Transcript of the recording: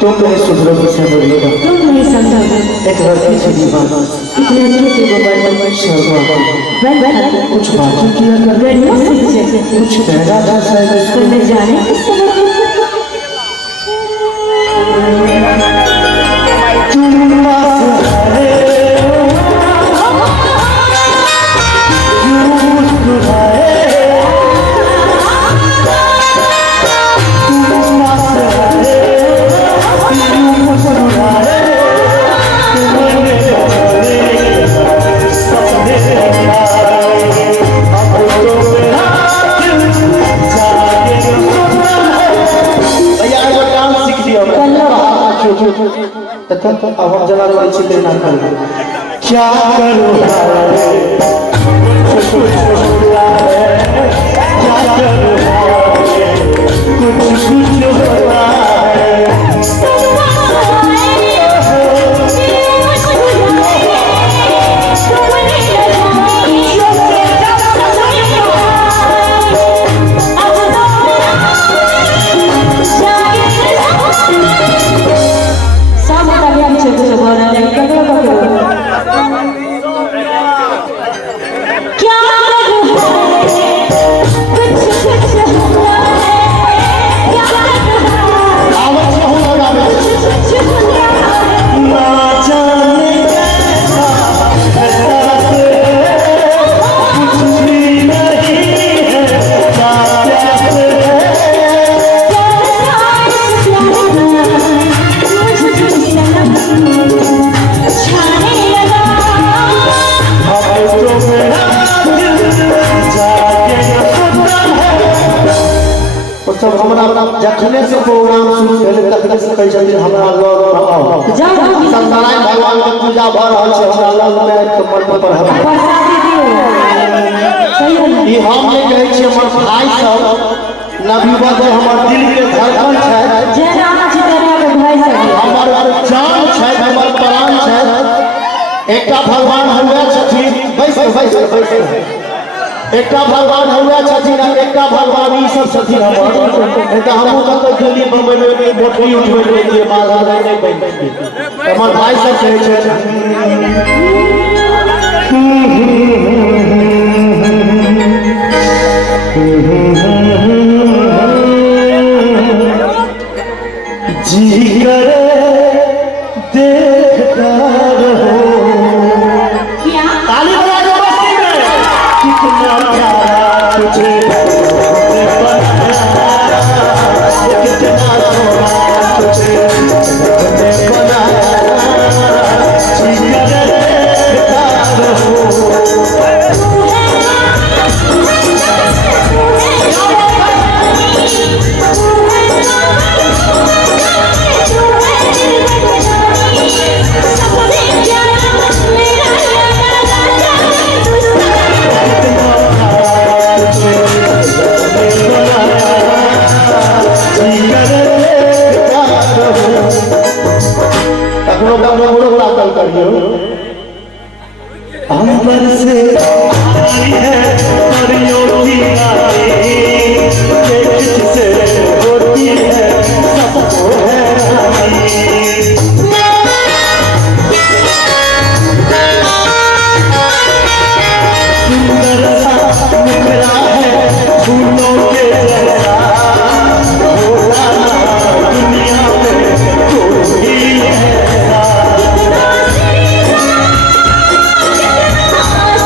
तुम मेरे सुधरो से बोलिएगा, तुम नहीं समझा एक लड़की से दीवाना, एक लड़की के गोबर में शर्मा कुछ बातें किया कर लड़ियों से जैसे कुछ कहना था शायद तुमने जाने किससे अब हम जला वाली चित्र ना कर क्या करूं क्या करूं कुछ होता सब हमरा जखने से प्रोग्राम शुरू भेल तखने से कहि छथिन हमरा लग आओ सत्यनारायण भगवान के पूजा भ रहल छै हमरा लग में कमर पर हम प्रसादी दियो ई हम नहीं कहै छी हमर भाई सब नवयुवक हमर दिल के धड़कन छै जे नाम छै तेरा के भाई सब हमर जान छै हमर प्राण छै एकटा भगवान हुए छथिन बैस एकटा भगवान हुए छथिन एकटा भगवान ई सब छथिन हमर एकटा हमहु कतौ गेली बम्बई में बोटली उठबै के माला नहीं बन हमर भाई सब कहै छै जी करे देखता रहो क्या ताली बजा दो बस्ती में कितना प्यारा तुझे बनाया कितना सोना तुझे बनाया जी करे देखता रहो अंबर से आई है परियों की आई, से